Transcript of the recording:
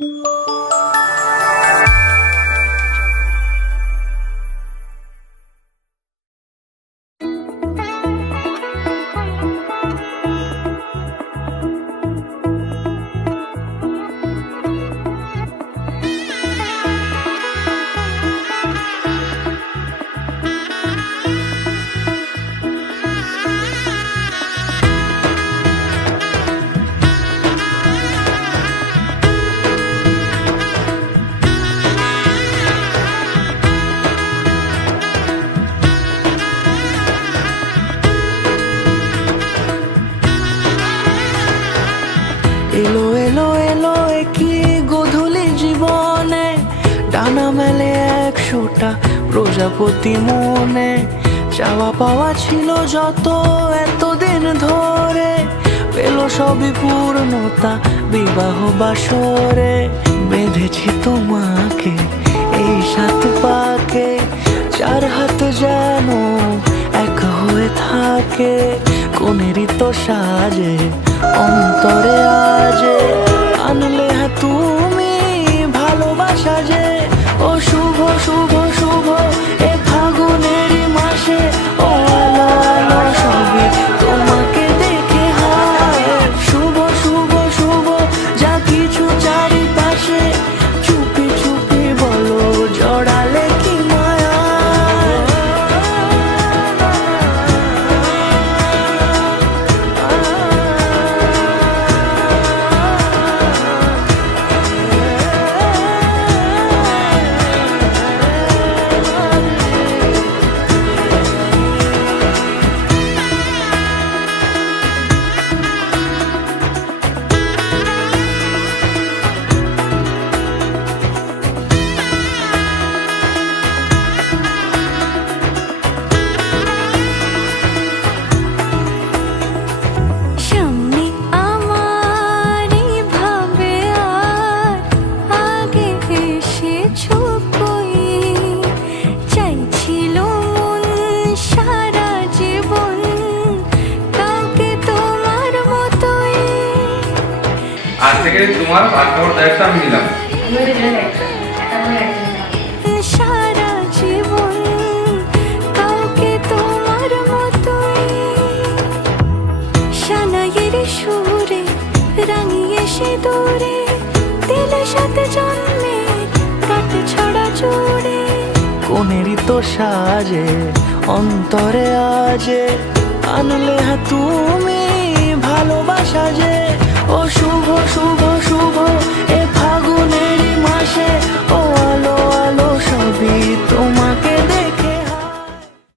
এলো এলো এলো কি গোধূলি জীবনে, ডানা মেলে 100টা প্রজাপতি মনে। চাওয়া পাওয়া ছিল যত এতদিন ধরে, পেল সবই পূর্ণতা বিবাহ বাসরে। বেঁধেছি তোমাকে এই 7 পাকে, 4 হাত যেন এক হয়ে থাকে। কোনেরই তো সাজে অন্তরে আজে, আনলে তুমি ভালোবাসা যে। ও শুভ শুভ শুভ এ ফাগুনেরই মাসে, ও আলো আলো সবে তোমাকে দেখে হয়। শুভ শুভ শুভ যা কিছু চারিপাশে, চুপি চুপি বলো জড়ালে কি মায়া। আজ থেকে তোমার আর তোমার দায়িত্ব আমি নিলাম। সারা জীবন কাউকে তোমার মতোই, সানাইয়ের সুরে রাঙিয়ে সে দূরে, দিলে সাথে জন্মে কাট ছড়া জোড়ে। কোনেরই তো সাজে অন্তরে আজে, আনলে তুমি ভালোবাসা যে। ও শুভ শুভ শুভ এ